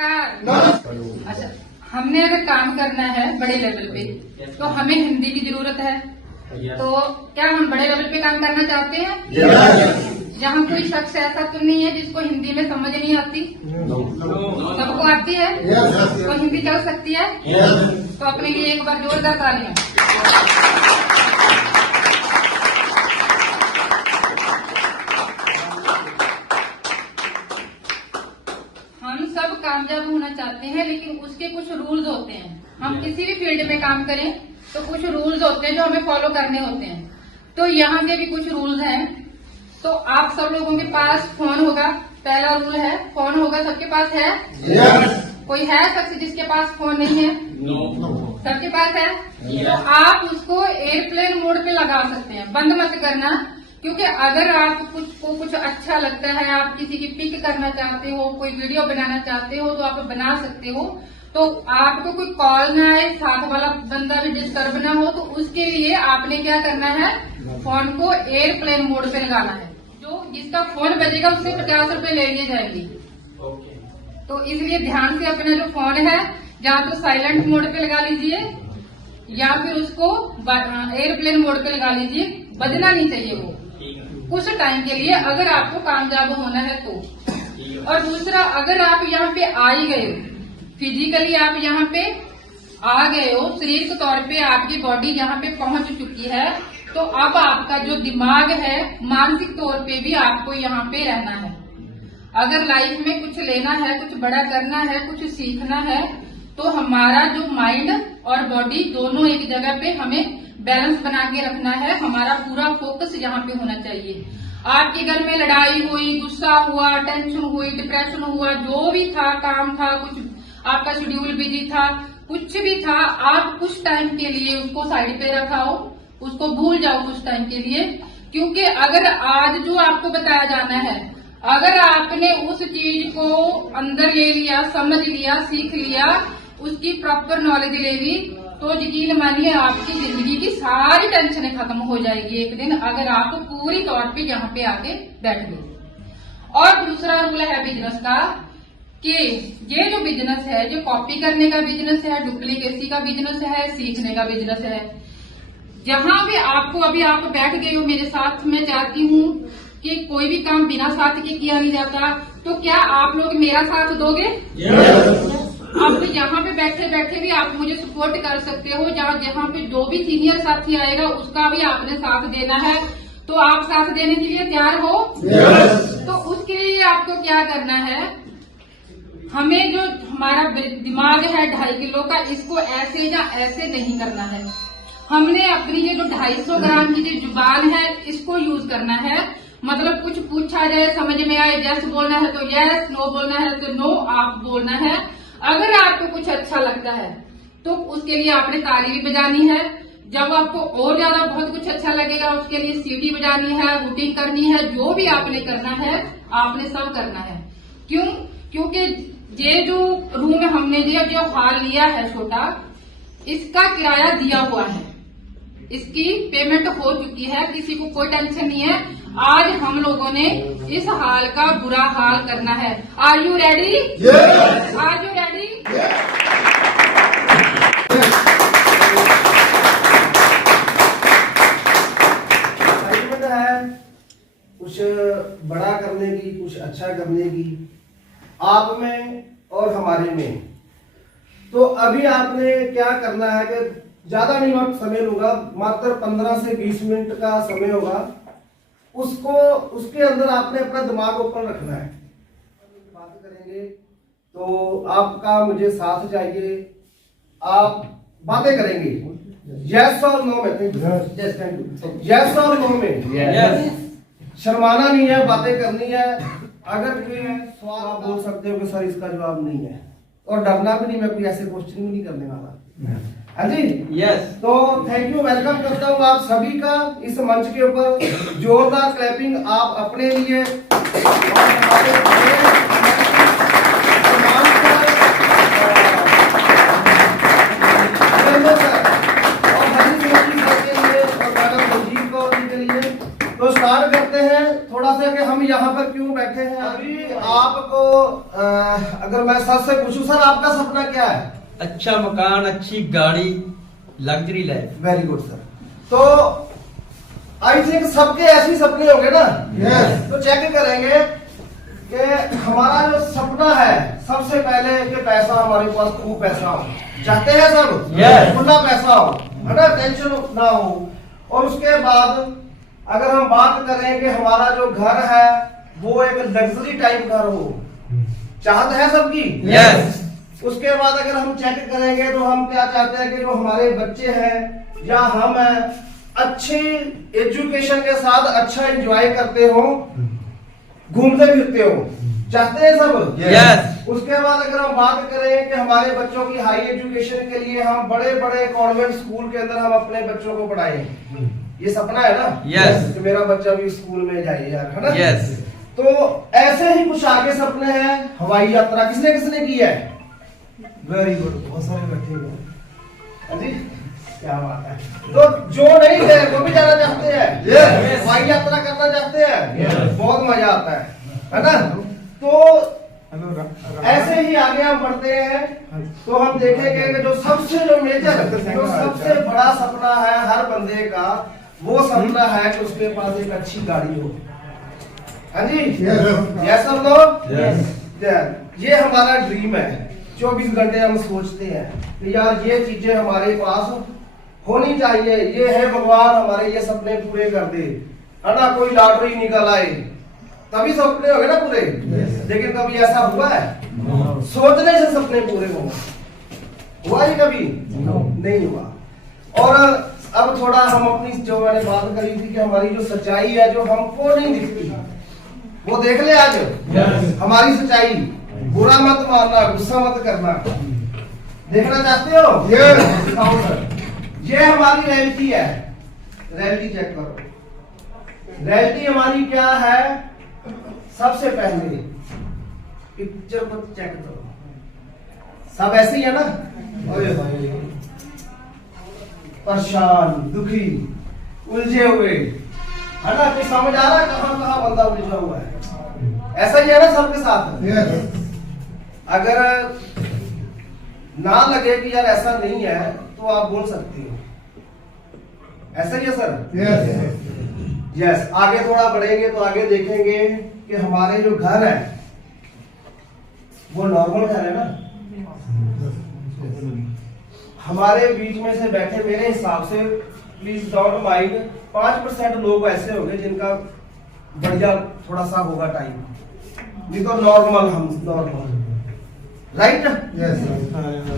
नमस्कार। अच्छा, हमने अगर काम करना है बड़े लेवल पे तो हमें हिंदी की जरूरत है। तो क्या हम बड़े लेवल पे काम करना चाहते हैं? यहाँ कोई शख्स ऐसा तो नहीं है जिसको हिंदी में समझ नहीं आती? सबको आती है? तो हिंदी चल सकती है? तो अपने लिए एक बार जोरदार तालियां। हम सब कामयाब होना चाहते हैं, लेकिन उसके कुछ रूल्स होते हैं। हम किसी भी फील्ड में काम करें तो कुछ रूल्स होते हैं जो हमें फॉलो करने होते हैं। तो यहाँ के भी कुछ रूल्स हैं। तो आप सब लोगों के पास फोन होगा। पहला रूल है फोन होगा। सबके पास है? कोई है शख्स जिसके पास फोन नहीं है? सबके पास है? तो आप उसको एयरप्लेन मोड पे लगा सकते हैं। बंद मत करना, क्योंकि अगर आप कुछ अच्छा लगता है, आप किसी की पिक करना चाहते हो, कोई वीडियो बनाना चाहते हो तो आप बना सकते हो। तो आपको कोई कॉल ना आए, साथ वाला बंदा भी डिस्टर्ब ना हो, तो उसके लिए आपने क्या करना है, फोन को एयरप्लेन मोड पे लगाना है। जो जिसका फोन बजेगा उससे 50 रुपए ले लिए जाएंगे। तो इसलिए ध्यान से अपना जो फोन है या तो साइलेंट मोड पे लगा लीजिए या फिर उसको एयरप्लेन मोड पे लगा लीजिए। बजना नहीं चाहिए वो कुछ टाइम के लिए, अगर आपको कामयाब होना है तो। और दूसरा, अगर आप यहाँ पे आ ही गए हो, फिजिकली आप यहाँ पे आ गए हो, शारीरिक तौर पे आपकी बॉडी यहाँ पे पहुंच चुकी है, तो अब आपका जो दिमाग है मानसिक तौर पे भी आपको यहाँ पे रहना है। अगर लाइफ में कुछ लेना है, कुछ बड़ा करना है, कुछ सीखना है, तो हमारा जो माइंड और बॉडी दोनों एक जगह पे हमें बैलेंस बना के रखना है। हमारा पूरा फोकस यहाँ पे होना चाहिए। आपके घर में लड़ाई हुई, गुस्सा हुआ, टेंशन हुई, डिप्रेशन हुआ, जो भी था, काम था, कुछ आपका शेड्यूल बिजी था, कुछ भी था, आप कुछ टाइम के लिए उसको साइड पे रखाओ, उसको भूल जाओ कुछ टाइम के लिए। क्योंकि अगर आज जो आपको बताया जाना है, अगर आपने उस चीज को अंदर ले लिया, समझ लिया, सीख लिया, उसकी प्रॉपर नॉलेज ले ली, तो यकीन मानिए आपकी जिंदगी की सारी टेंशनें खत्म हो जाएगी एक दिन, अगर आप पूरी तौर पे यहाँ पे आके बैठ गए। और दूसरा रूल है बिजनेस का कि ये जो बिजनेस है, जो कॉपी करने का बिजनेस है, डुप्लीकेसी का बिजनेस है, सीखने का बिजनेस है। जहां भी आपको, अभी आप बैठ गए हो मेरे साथ, मैं चाहती हूँ कि कोई भी काम बिना साथ के किया नहीं जाता। तो क्या आप लोग मेरा साथ दोगे? आप यहाँ पे बैठे बैठे भी आप मुझे सपोर्ट कर सकते हो। जहाँ पे जो भी सीनियर साथी आएगा उसका भी आपने साथ देना है। तो आप साथ देने के लिए तैयार हो? तो उसके लिए आपको क्या करना है, हमें जो हमारा दिमाग है 2.5 किलो का, इसको ऐसे या ऐसे नहीं करना है। हमने अपनी ये जो 250 ग्राम की जो जुबान है इसको यूज करना है। मतलब कुछ पूछा जाए, समझ में आए, यस बोलना है तो यस, नो बोलना है तो नो, आप बोलना है। अगर आपको कुछ अच्छा लगता है तो उसके लिए आपने ताली भी बजानी है। जब आपको और ज्यादा बहुत कुछ अच्छा लगेगा उसके लिए सीटी बजानी है, रूटिंग करनी है, जो भी आपने करना है आपने सब करना है। क्यों? क्योंकि ये जो रूम हमने दिया, जो हॉल लिया है छोटा, इसका किराया दिया हुआ है, इसकी पेमेंट हो चुकी है, किसी को कोई टेंशन नहीं है। आज हम लोगों ने इस हाल का बुरा हाल करना है। Are you ready? Are you ready? है कुछ बड़ा करने की, कुछ अच्छा करने की, आप में और हमारे में। तो अभी आपने क्या करना है कि ज्यादा नहीं वक्त समय लूंगा, मात्र 15 से 20 मिनट का समय होगा। उसके अंदर आपने अपना दिमाग ओपन रखना है। बात करेंगे तो आपका मुझे साथ चाहिए, आप बातें करेंगे यस और नो में। यस और नो में शर्माना नहीं है, बातें करनी है। अगर कोई सवाल आप बोल सकते हो कि सर इसका जवाब नहीं है, और डरना भी नहीं, मैं कोई ऐसे क्वेश्चन भी नहीं करने वाला। हाँ जी, यस। तो थैंक यू, वेलकम करता हूँ आप सभी का इस मंच के ऊपर। जोरदार क्लैपिंग आप अपने लिए और तो स्टार्ट करते हैं थोड़ा सा कि हम यहाँ पर क्यों बैठे हैं। अभी आपको अगर मैं सच आपसे पूछूं सर, आपका सपना क्या है? अच्छा मकान, अच्छी गाड़ी, luxury life. Very good sir. तो आई थिंक सबके ऐसे ही सपने होंगे ना? Yes. तो चेक करेंगे कि हमारा जो सपना है, सबसे पहले कि पैसा, हमारे पास खूब पैसा हो, चाहते हैं सब? Yes. खुला पैसा हो, है ना, टेंशन ना हो। और उसके बाद अगर हम बात करें कि हमारा जो घर है वो एक लग्जरी टाइप घर हो, चाहत है सबकी? Yes. उसके बाद अगर हम चेक करेंगे तो हम क्या चाहते हैं कि जो हमारे बच्चे हैं या हम हैं, अच्छी एजुकेशन के साथ अच्छा एंजॉय करते हो, घूमते फिरते हो, चाहते हैं सब? Yes. उसके बाद अगर हम बात करें कि हमारे बच्चों की हाई एजुकेशन के लिए हम बड़े बड़े कॉन्वेंट स्कूल के अंदर हम अपने बच्चों को पढ़ाएं, ये सपना है ना? Yes. कि मेरा बच्चा भी स्कूल में जाए यार, है ना? Yes. तो ऐसे ही कुछ आगे सपने हैं। हवाई यात्रा किसने किसने की है? वेरी गुड, बहुत सारे बैठे हुए हैं। हाँ जी, क्या बात है। तो जो नहीं है वो भी जाना चाहते हैं? Yes. हवाई यात्रा करना चाहते हैं? Yes. बहुत मजा आता है ना? तो ऐसे ही आगे हम बढ़ते हैं तो हम देखेंगे कि जो सबसे मेजर, जो सबसे बड़ा सपना है हर बंदे का, वो सपना है कि उसके पास एक अच्छी गाड़ी हो। हाँ जी, यस और नो? ये हमारा ड्रीम है। 24 घंटे हम सोचते हैं कि यार ये चीजें हमारे पास होनी चाहिए, ये है भगवान हमारे ये सपने पूरे कर दे, है ना? कोई लॉटरी निकल आए तभी सपने हो गए ना पूरे। लेकिन कभी ऐसा हुआ है? सोचने से सपने पूरे हुआ ही कभी नहीं हुआ। और अब थोड़ा हम अपनी, जो मैंने बात करी थी कि हमारी जो सच्चाई है जो हमको नहीं दिखती, वो देख ले आज। हमारी सच्चाई, बुरा मत मानना, गुस्सा मत करना। देखना चाहते हो? दिखाओ सर, ये हमारी रियलिटी है। रियलिटी चेक करो। रियलिटी हमारी क्या है? सबसे पहले पिक्चर को चेक करो, सब ऐसे ही है ना? अरे भाई, परेशान, दुखी, उलझे हुए, है ना? कोई समझ आ रहा है कहाँ कहाँ बंदा उलझा हुआ है? ऐसा ही है ना सबके साथ? अगर ना लगे कि यार ऐसा नहीं है तो आप बोल सकती हो ऐसा ही है सर? यस। आगे थोड़ा बढ़ेंगे तो आगे देखेंगे कि हमारे जो घर है वो नॉर्मल घर है ना? हमारे बीच में से बैठे, मेरे हिसाब से, प्लीज डोंट माइंड, 5% लोग ऐसे होंगे जिनका बढ़िया थोड़ा सा होगा टाइम, नहीं तो नॉर्मल, हम नॉर्मल, राइट?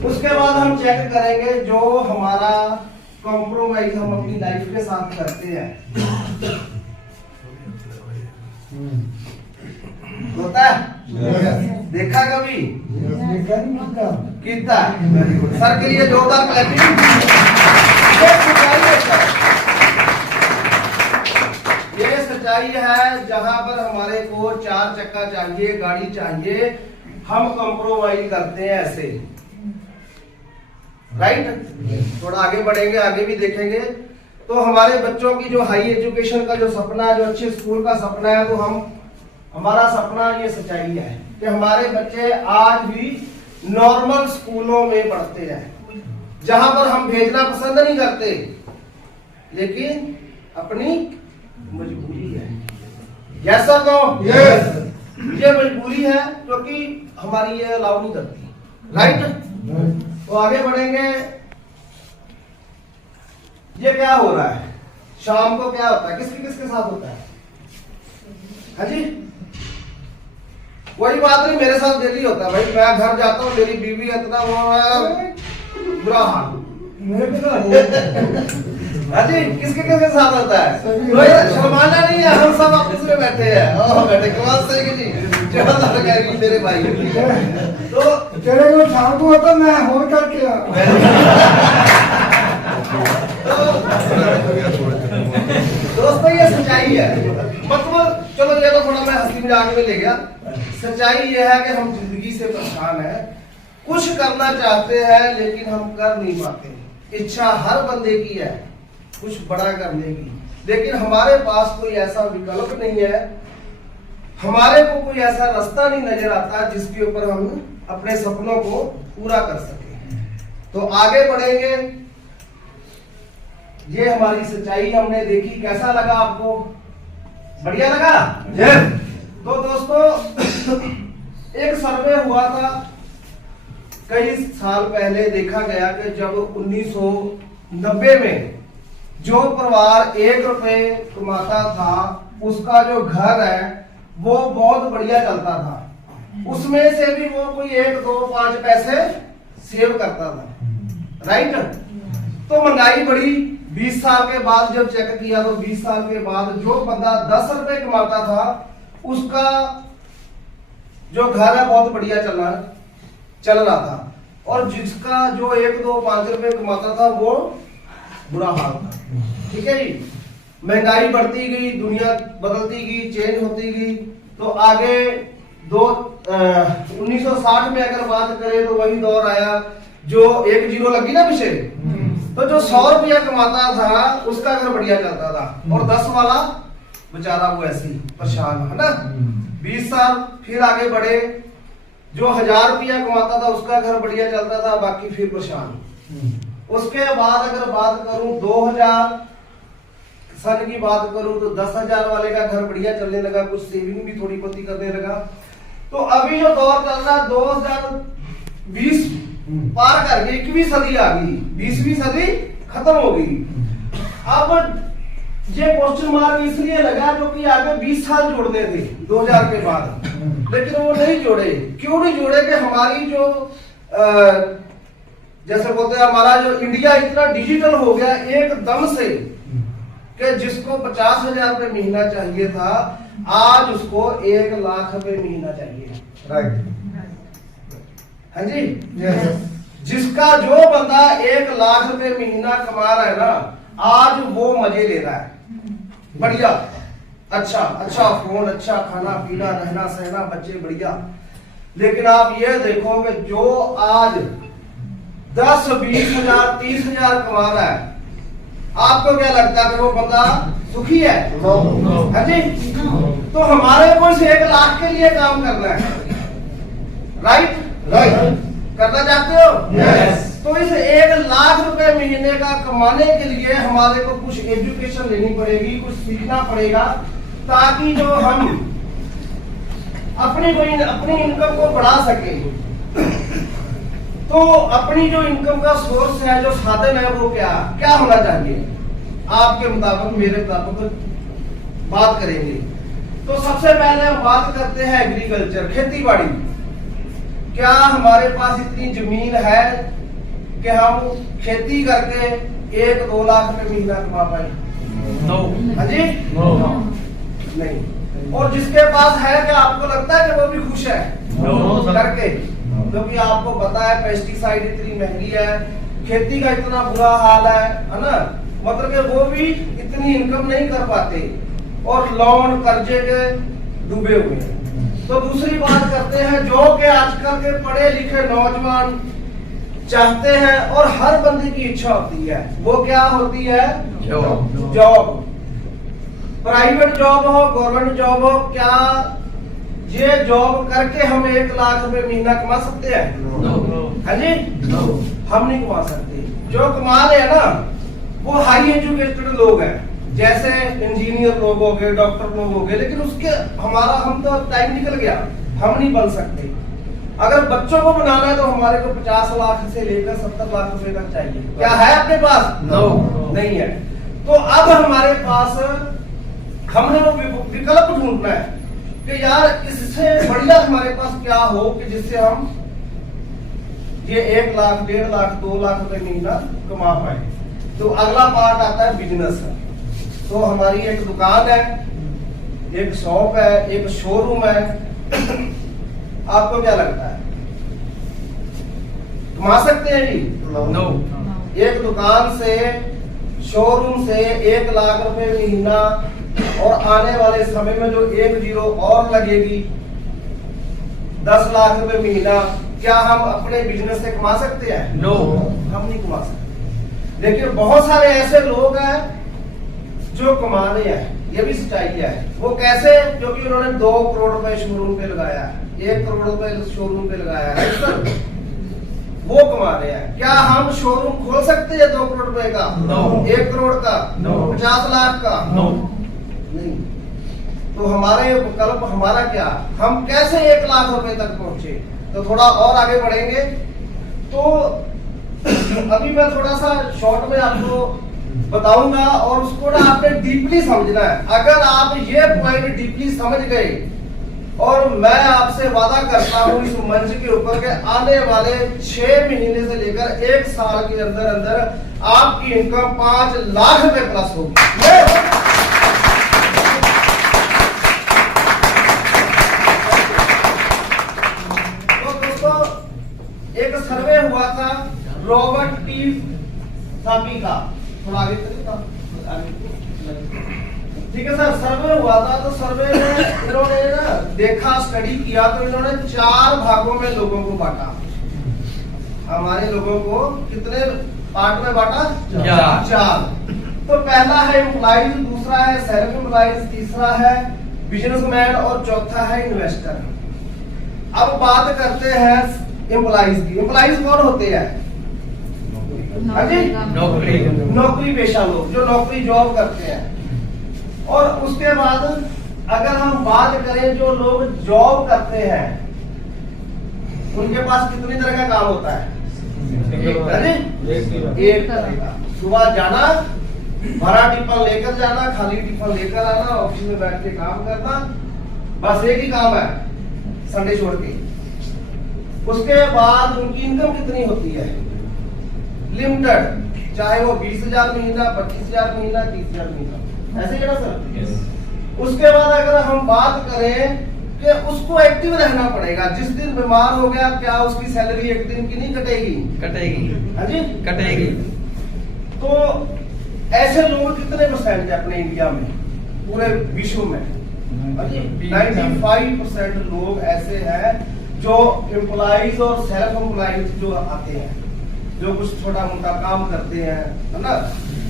उसके बाद हम चेक करेंगे जो हमारा कॉम्प्रोमाइज हम अपनी लाइफ के साथ करते हैं, होता है? देखा कभी? कितना? वेरी गुड सर के लिए जोरदार क्लैपिंग। ये सच्चाई है जहां पर हमारे को 4 चक्का चाहिए, गाड़ी चाहिए, हम कॉम्प्रोमाइज करते हैं ऐसे, राइट? थोड़ा आगे बढ़ेंगे, आगे भी देखेंगे तो हमारे बच्चों की जो हाई एजुकेशन का जो सपना है, जो अच्छे स्कूल का सपना है, तो हमारा सपना, ये सच्चाई है कि हमारे बच्चे आज भी नॉर्मल स्कूलों में पढ़ते हैं, जहां पर हम भेजना पसंद नहीं करते, लेकिन अपनी मजबूरी है। यस और नो? ये मजबूरी है क्योंकि हमारी ये अलाउ नहीं करती, राइट? तो आगे बढ़ेंगे। ये क्या हो रहा है? शाम को क्या होता है? किसके साथ होता है? हाँ जी, कोई बात नहीं, मेरे साथ डेली होता है भाई। मैं घर जाता हूँ, मेरी बीवी इतना बुरा हाल। हाँ जी, किसके साथ होता है? कोई शर्माना नहीं है, हम सब ऑफिस में बैठे हैं। बैठे कमाल सही कि नहीं मेरे भाई? तो तेरे को शाम को होता, मैं हो करके दोस्तों ये सच्चाई है। मतलब चलो ये तो थोड़ा मैं हंसी मजाक में ले गया। सच्चाई ये है कि हम जिंदगी से परेशान हैं, कुछ करना चाहते हैं लेकिन हम कर नहीं पाते। इच्छा हर बंदे की है कुछ बड़ा करने की, लेकिन हमारे पास कोई ऐसा विकल्प नहीं है, हमारे को कोई ऐसा रास्ता नहीं नजर आता जिसके ऊपर हम अपने सपनों को पूरा कर सके। तो आगे बढ़ेंगे। ये हमारी सच्चाई हमने देखी, कैसा लगा आपको? बढ़िया लगा? तो दोस्तों एक सर्वे हुआ था कई साल पहले, देखा गया कि जब 1990 में जो परिवार 1 रुपए कमाता था उसका जो घर है वो बहुत बढ़िया चलता था, उसमें से भी वो कोई 1, 2, 5 पैसे सेव करता था, राइट? तो महंगाई बढ़ी। 20 साल के बाद जब चेक किया तो 20 साल के बाद जो बंदा 10 रुपए कमाता था उसका जो घर है बहुत बढ़िया चल रहा था, और जिसका जो 1, 2, 5 रुपए कमाता था वो बुरा हाल था। ठीक है जी। महंगाई बढ़ती गई, दुनिया बदलती गई, चेंज होती गई। तो आगे 1960 में अगर बात करें तो वही दौर आया जो 1 0 लगी ना पीछे, तो जो 100 रुपया कमाता था उसका घर बढ़िया चलता था, और 10 वाला बेचारा वो ऐसे ही परेशान है ना। 20 साल फिर आगे बढ़े, जो 1000 रुपया कमाता था उसका घर बढ़िया चलता था, बाकी फिर परेशान। उसके बाद अगर बात करूं 2000 सन की बात करूं तो 10,000 वाले का घर बढ़िया चलने लगा, कुछ सेविंग भी थोड़ी बहुती करने लगा। तो अभी जो दौर चल रहा है 2020 पार करके 21वीं सदी आ गई, 20वीं सदी खत्म हो गई। अब ये क्वेश्चन मार्क इसलिए लगा क्योंकि आगे 20 साल जोड़ने थे 2000 के बाद, लेकिन वो नहीं जोड़े। क्यों नहीं जोड़े? कि हमारी जो जैसे बोलते हैं हमारा जो इंडिया इतना डिजिटल हो गया एकदम से कि जिसको 50,000 रुपए महीना चाहिए था आज उसको 1 लाख रुपए महीना चाहिए, राइट? हाँ जी। जिसका जो बंदा 1 लाख रुपए महीना कमा रहा है ना आज वो मजे ले रहा है, बढ़िया, अच्छा फोन, अच्छा खाना पीना, रहना सहना, बच्चे बढ़िया। लेकिन आप ये देखो कि जो आज 10, 20,000, 30,000 कमा रहा है, आपको क्या लगता है कि वो बंदा सुखी है? हाँ जी। तो हमारे को इस 1 लाख के लिए काम करना है, राइट? करना चाहते हो? यस। तो इस 1 लाख रुपए महीने का कमाने के लिए हमारे को कुछ एजुकेशन लेनी पड़ेगी, कुछ सीखना पड़ेगा, ताकि जो हम अपनी इनकम को बढ़ा सके। तो अपनी जो इनकम का सोर्स है, जो साधन है, वो क्या होना चाहिए आपके मुताबिक, मेरे मुताबिक बात करेंगे। तो सबसे पहले हम बात करते हैं एग्रीकल्चर, खेती बाड़ी। क्या हमारे पास इतनी जमीन है कि हम खेती करके 1-2 लाख रुपए महीना कमा पाए? हाँ जी? नहीं। और जिसके पास है, क्या आपको लगता है कि वो भी खुश है करके? क्योंकि आपको पता है पेस्टिसाइड इतनी महंगी है, खेती का इतना बुरा हाल है ना, मतलब कि वो भी इतनी इनकम नहीं कर पाते और लोन कर्जे के डूबे हुए हैं। तो दूसरी बात करते हैं जो कि आजकल के पढ़े लिखे नौजवान चाहते हैं और हर बंदे की इच्छा होती है, वो क्या होती है? जॉब। प्राइवेट जॉब हो, गवर्नमेंट जॉब हो, क्या ये जॉब करके हम 1 लाख रुपए महीना कमा सकते हैं? हाँ जी? हम नहीं कमा सकते। जो कमा रहे हैं ना वो हाई एजुकेटेड लोग हैं, जैसे इंजीनियर लोग हो गए, डॉक्टर लोग हो गए, लेकिन उसके हम तो टाइम निकल गया, हम नहीं बन सकते। अगर बच्चों को बनाना है तो हमारे को 50 लाख से लेकर 70 लाख रुपए तक चाहिए। क्या है आपके पास? नहीं है। तो अब हमारे पास हमने वो विकल्प ढूंढना है कि यार इससे बढ़िया हमारे पास क्या हो कि जिससे हम ये 1 लाख, 1.5 लाख, 2 लाख रुपए महीना कमा पाए। तो अगला पार्ट आता है बिजनेस। तो हमारी एक दुकान है, एक शॉप है, एक शोरूम है। आपको क्या लगता है कमा सकते हैं जी? नो। एक दुकान से, शोरूम से 1 लाख रुपए महीना, और आने वाले समय में जो 1 0 और लगेगी 10 लाख रुपए महीना, क्या हम अपने बिजनेस से कमा सकते हैं? नो। हम नहीं कमा सकते। लेकिन बहुत सारे ऐसे लोग हैं जो कमा रहे हैं, ये भी सच्चाई है। वो कैसे? क्योंकि उन्होंने 2 करोड़ रुपए शोरूम पे लगाया है, 1 करोड़ रुपए शोरूम पे लगाया है सर, वो कमा रहे हैं। क्या हम शोरूम खोल सकते हैं 2 करोड़ रुपए का? No. 1 करोड़ का? No. 50 लाख का? नो। नहीं। तो हमारे विकल्प हमारा क्या, हम कैसे 1 लाख रुपए तक पहुंचे? तो थोड़ा और आगे बढ़ेंगे। तो अभी मैं थोड़ा सा शॉर्ट में आपको बताऊंगा और उसको ना आपने डीपली समझना है। अगर आप ये पॉइंट डीपली समझ गए, और मैं आपसे वादा करता हूं इस मंच के ऊपर के आने वाले 6 महीने से लेकर 1 साल के अंदर अंदर आपकी इनकम 5 लाख रुपए प्लस होगी। तो दोस्तों, एक सर्वे हुआ था रॉबर्ट टी सापी का, थोड़ा आगे चलिए था, ठीक है सर। सर्वे हुआ था, तो सर्वे में इन्होंने ना देखा, स्टडी किया, तो इन्होंने 4 भागों में लोगों को बांटा। हमारे लोगों को कितने पार्ट में बांटा? 4। तो पहला है एम्प्लॉइज, दूसरा है सेल्फ एम्प्लॉइज, तीसरा है बिजनेसमैन और चौथा है इन्वेस्टर। अब बात करते हैं एम्प्लॉइज की। एम्प्लॉइज कौन होते हैं? हाँ जी, नौकरी पेशा लोग, जो नौकरी जॉब करते हैं। और उसके बाद अगर हम बात करें जो लोग जॉब करते हैं, उनके पास कितनी तरह का काम होता है? एक तरह का। सुबह जाना, भरा टिफिन लेकर जाना, खाली टिफिन लेकर आना, ऑफिस में बैठ के काम करना, बस एक ही काम है संडे छोड़ के। उसके बाद उनकी इनकम कितनी होती है? लिमिटेड, चाहे वो 20,000 महीना, 25,000 महीना, 30,000 महीना, ऐसे ही ना सर। उसके बाद अगर हम बात करें कि उसको एक्टिव रहना पड़ेगा, जिस दिन बीमार हो गया, क्या उसकी सैलरी 1 दिन की नहीं कटेगी? कटेगी। हाँ जी, कटेगी। तो ऐसे लोग कितने परसेंट है अपने इंडिया में, पूरे विश्व में? 95% लोग ऐसे हैं जो एम्प्लॉइज और सेल्फ एम्प्लॉइज जो आते हैं, जो कुछ छोटा मोटा काम करते हैं, है ना।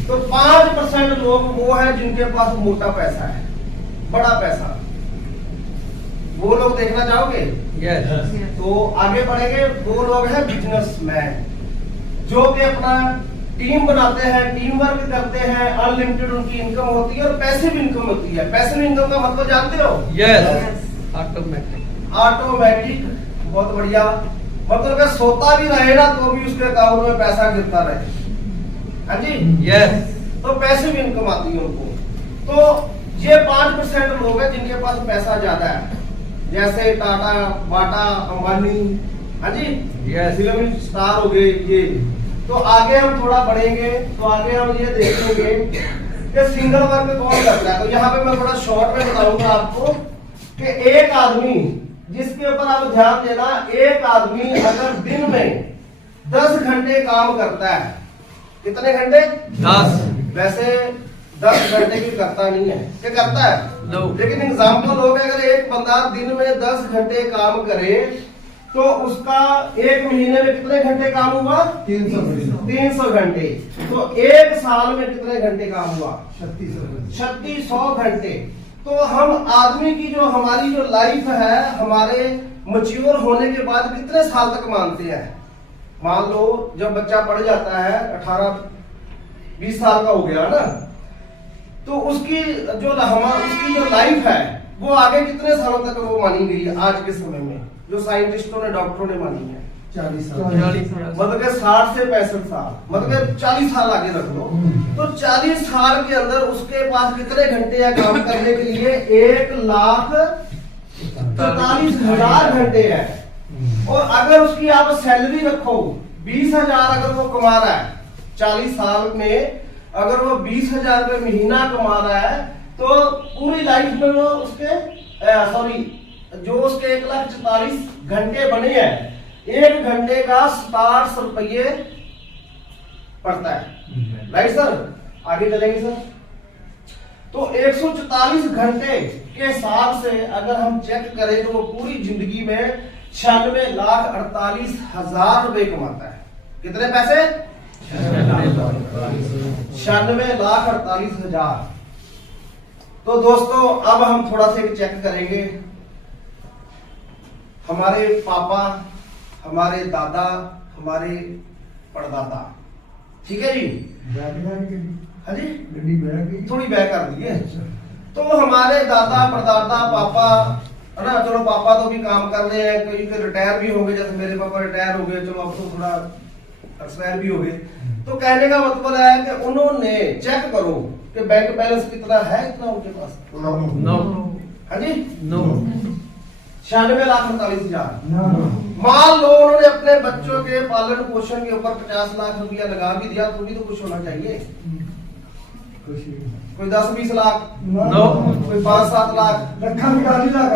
तो 5% लोग वो हैं जिनके पास मोटा पैसा है, बड़ा पैसा। वो लोग देखना चाहोगे? यस। तो आगे बढ़ेंगे। वो लोग हैं बिजनेसमैन, जो कि अपना टीम बनाते हैं, टीम वर्क करते हैं, अनलिमिटेड उनकी इनकम होती है और पैसिव इनकम होती है। पैसिव इनकम का मतलब जानते हो? यस। ऑटोमेटिक। ऑटोमेटिक, बहुत बढ़िया। मतलब कि सोता भी रहे ना तो भी उसके अकाउंट में पैसा गिरता रहे। हाँ जी, यस। तो पैसिव इनकम आती है उनको। तो ये 5% लोग हैं जिनके पास पैसा ज्यादा है, जैसे टाटा, बाटा, अंबानी, हाँ जी, फिल्म स्टार हो गए ये। तो आगे हम थोड़ा बढ़ेंगे, तो आगे हम ये देखेंगे कि सिंगल वर्क कौन करता है। तो यहाँ पे मैं थोड़ा शॉर्ट में बताऊंगा आपको कि एक आदमी, जिसके ऊपर आप ध्यान देना, एक आदमी अगर दिन में 10 घंटे काम करता है, कितने घंटे? 10। वैसे 10 घंटे की करता नहीं है, क्या करता है? No. लेकिन एग्जाम्पल हो गया, अगर एक बंदा दिन में 10 घंटे काम करे तो उसका 1 महीने में कितने घंटे काम हुआ? 300 घंटे। तो 1 साल में कितने घंटे काम हुआ? 3600 घंटे। तो हम आदमी की जो हमारी जो लाइफ है, हमारे मैच्योर होने के बाद कितने साल तक मानते हैं? मान लो जब बच्चा पढ़ जाता है, 18-20 साल का हो गया ना, तो उसकी जो लाइफ है वो आगे कितने सालों तक वो मानी गई है आज के समय में, जो साइंटिस्टों ने, डॉक्टरों ने मानी है? 40 मतलब 60 से 65 साल, मतलब 40 साल आगे रख लो। तो 40 साल के अंदर उसके पास कितने घंटे है काम करने के लिए? 1,44,000 घंटे है। और अगर उसकी आप सैलरी रखो 20,000, अगर वो कमा रहा है 40 साल में, अगर वो 20,000 रुपए महीना कमा रहा है, तो पूरी लाइफ में वो उसके जो उसके 1,44,000 घंटे बने हैं, 1 घंटे का 67 रुपये पड़ता है। राइट सर, आगे चलेंगे सर। तो 144 घंटे के हिसाब से अगर हम चेक करें तो वो पूरी जिंदगी में 96,48,000 रुपए कमाता है। कितने पैसे? 96,48,000। तो दोस्तों अब हम थोड़ा सा चेक करेंगे हमारे पापा, हमारे दादा, हमारे परदादा। ठीक है जी। हाँ जी, थोड़ी बैक कर दिए। तो हमारे दादा परदादा पापा है ना, चलो पापा तो भी काम कर रहे हैं, कोई कोई रिटायर भी हो गए, जैसे मेरे पापा रिटायर हो गए, चलो अब तो थोड़ा एक्सपायर भी हो गए। तो कहने का मतलब है कि उन्होंने चेक करो कि बैंक बैलेंस कितना है, इतना उनके पास। नो हाँ जी, नो 96,48,000। मान लो उन्होंने अपने बच्चों के पालन पोषण के ऊपर 50 लाख रुपया लगा भी दिया, तो भी तो कुछ होना चाहिए। कोई 10-20 लाख, नो कोई 5-7 लाख।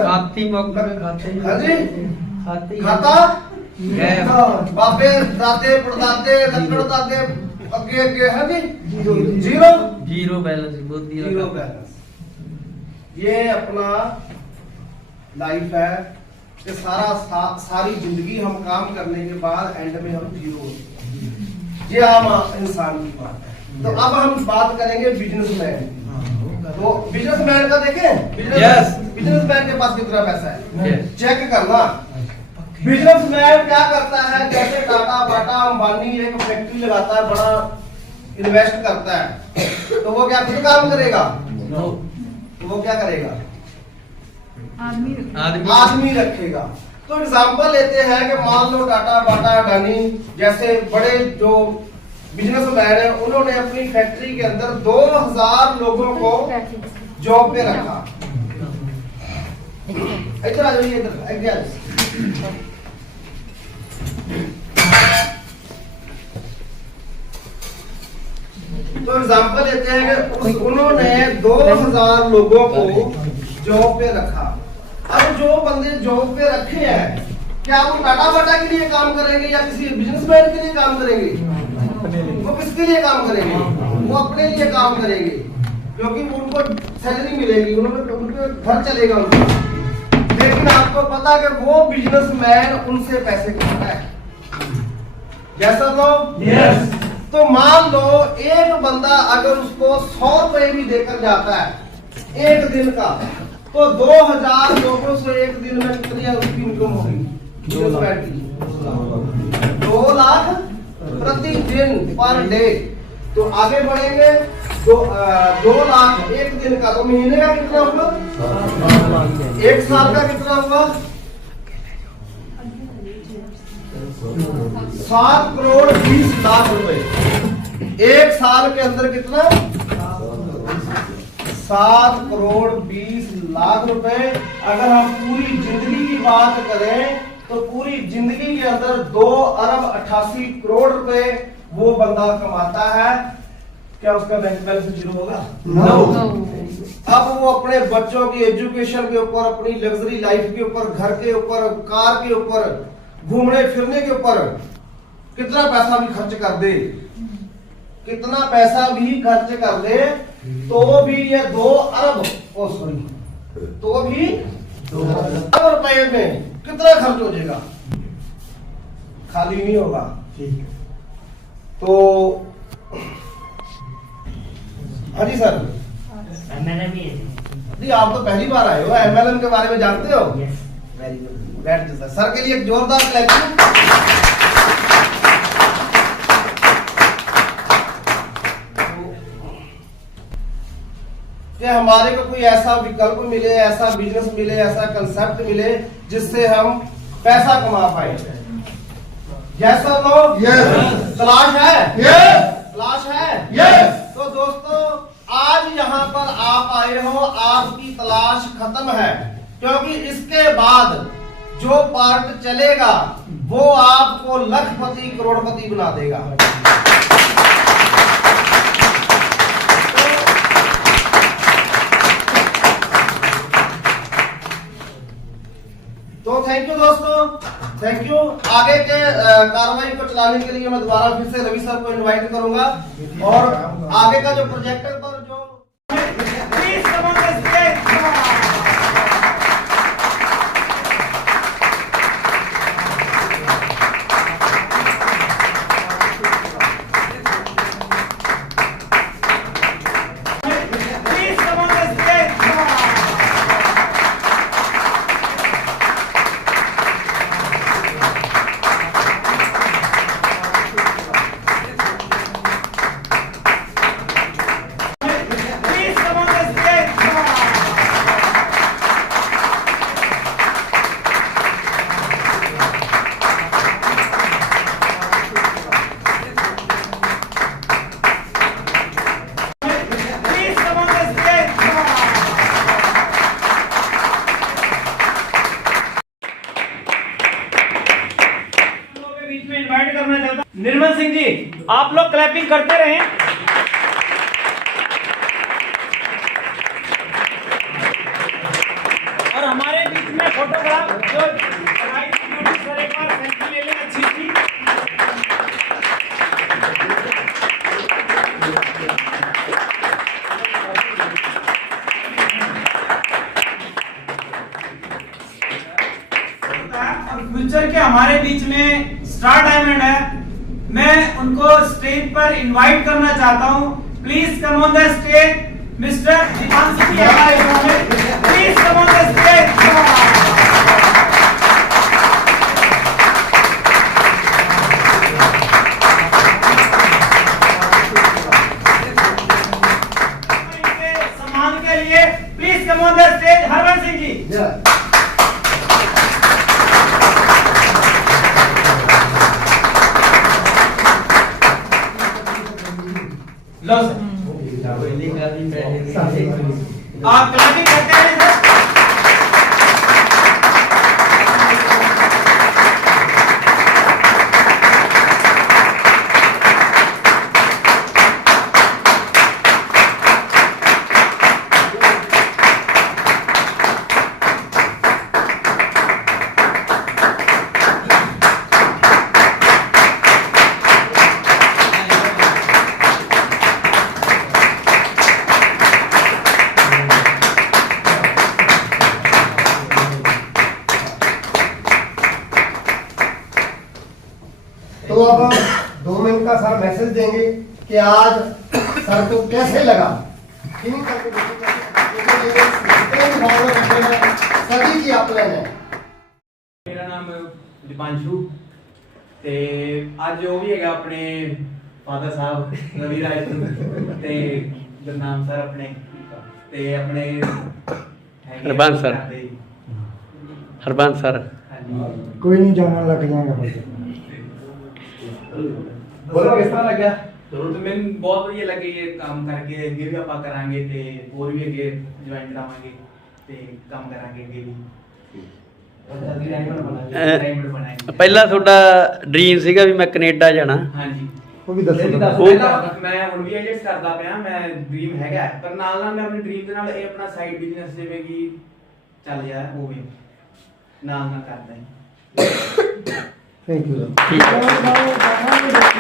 खाती मौके पे खाते हाँ जी, खाती खाता गैप बापे दादे परदादे लकड़ दादे अगे अगे। हाँ जी, जीरो जीरो बैलेंस बुद्धि जीरो बैलेंस। ये अपना लाइफ है कि सारी जिंदगी हम काम करने के बाद एंड में हम जीरो होते हैं। ये आम इंसान की बात है। तो अब हम बात करेंगे बिजनेसमैन की। तो बिजनेसमैन का देखें, बिजनेसमैन के पास कितना पैसा है चेक करना। बिजनेसमैन क्या करता है, जैसे टाटा बाटा अंबानी एक फैक्ट्री लगाता है, बड़ा इन्वेस्ट करता है, तो वो क्या खुद काम करेगा? तो वो क्या करेगा? आदमी रखेगा। तो एग्जांपल लेते हैं कि मान लो टाटा बाटा अडानी जैसे बड़े जो बिजनेसमैन है, उन्होंने अपनी फैक्ट्री के अंदर 2000 लोगों को जॉब पे रखा। इधर आ जाइए, इधर आ जाइए। तो एग्जांपल लेते हैं कि उन्होंने 2000 लोगों को जॉब पे रखा। अब जो बंदे जॉब पे रखे हैं, क्या वो टाटा बाटा के लिए काम करेंगे या किसी बिजनेसमैन के लिए काम करेंगे? वो किसके लिए काम करेंगे? वो अपने लिए काम करेंगे, क्योंकि उनको सैलरी मिलेगी, उनके घर चलेगा उनका। लेकिन आपको पता है कि वो बिजनेसमैन उनसे पैसे कमाता है, जैसा तो यस। तो मान लो एक बंदा अगर उसको 100 रुपए भी देकर जाता है एक दिन का, तो 2000 लोगों से एक दिन में कितनी उसकी इनकम होगी? 2 लाख प्रति दिन पर डे। तो आगे बढ़ेंगे, 2 लाख एक दिन का, तो महीने का कितना होगा? 1 साल का कितना होगा? 7 करोड़ 20 लाख रुपए। एक साल के अंदर कितना? 7 करोड़ 20 लाख रुपए। अगर हम पूरी जिंदगी की बात करें तो पूरी जिंदगी के अंदर 2 अरब 88 करोड़ रुपए वो बंदा कमाता है। क्या उसका बैंक बैलेंस जीरो होगा? नो। अब वो अपने बच्चों की एजुकेशन के ऊपर, अपनी लग्जरी लाइफ के ऊपर, घर के ऊपर, कार के ऊपर, घूमने फिरने के ऊपर कितना पैसा भी खर्च कर दे, कितना पैसा भी खर्च कर दे, तो भी ये 2 अरब तो भी 2 अरब रुपए में कितना खर्च हो जाएगा? खाली नहीं होगा। तो हाँ जी सर, जी आप तो पहली बार आए हो, MLM के बारे में जानते हो? वेरी गुड, बैठ जाओ सर के लिए एक जोरदार क्लैपिंग। कि हमारे को कोई ऐसा विकल्प मिले, ऐसा बिजनेस मिले, ऐसा कंसेप्ट मिले जिससे हम पैसा कमा पाए। जैसा लोग तलाश है, तलाश है। तो दोस्तों आज यहाँ पर आप आए हो, आपकी तलाश खत्म है, क्योंकि इसके बाद जो पार्ट चलेगा वो आपको लखपति करोड़पति बना देगा। तो थैंक यू दोस्तों, थैंक यू। आगे के कार्रवाई को चलाने के लिए मैं दोबारा फिर से रवि सर को इनवाइट करूंगा, और आगे का जो प्रोजेक्टर पर जो बीच में इनवाइट करना चाहता हूं निर्मल सिंह जी, आप लोग क्लैपिंग करते रहें। और हमारे बीच में फोटोग्राफ जो सर एक बार सेल्फी ले लें अच्छी सी। और फ्यूचर के हमारे बीच में स्टार डायमंड है, मैं उनको स्टेज पर इनवाइट करना चाहता हूं। Please come on the stage mister Deepanshu ji, please come on the stage. सम्मान के लिए please come on the stage Harvansh Singh ji. लो सर, आप क्लैपिंग करते हैं सर। तो अब 2 मिनट का सर मैसेज देंगे कि आज सर को कैसे लगा। सभी की अपलाइन है। मेरा नाम दीपांशु ते आज जो भी है अपने फादर साहब रवि राय ते गुरनाम सर अपने ते अपने हरबंस सर। हरबंस सर कोई नहीं जाना लग जाएगा। बोलो किस तरह लग गया। जरूर तो मैं बहुत बढ़िया लगे ये काम करके अगे भी ਆਪਾਂ ਕਰਾਂਗੇ ਤੇ ਹੋਰ ਵੀ ਅੱਗੇ ਜੁਆਇਨ ਕਰਾਵਾਂਗੇ ਤੇ ਕੰਮ ਕਰਾਂਗੇ ਅੱਗੇ ਵੀ ਡਾਇਮੰਡ ਬਣਾएंगे। ਪਹਿਲਾਂ ਤੁਹਾਡਾ ਡ੍ਰੀਮ ਸੀਗਾ ਵੀ ਮੈਂ ਕੈਨੇਡਾ ਜਾਣਾ। ਹਾਂਜੀ ਉਹ ਵੀ ਦੱਸੋ। ਮੈਂ ਹੁਣ ਵੀ ਐਡਜਸਟ ਕਰਦਾ ਪਿਆ, ਮੈਂ ਡ੍ਰੀਮ ਹੈਗਾ ਪਰ ਨਾਲ ਨਾਲ ਮੈਂ ਆਪਣੇ ਡ੍ਰੀਮ ਦੇ ਨਾਲ ਇਹ ਆਪਣਾ ਸਾਈਡ ਬਿਜ਼ਨਸ ਜਿਵੇਂ ਕਿ ਚੱਲ ਜਾ ਉਹ ਵੀ ਨਾਲ ਨਾਲ ਕਰਦਾ ਹਾਂ। Thank you. ਠੀਕ ਹੈ।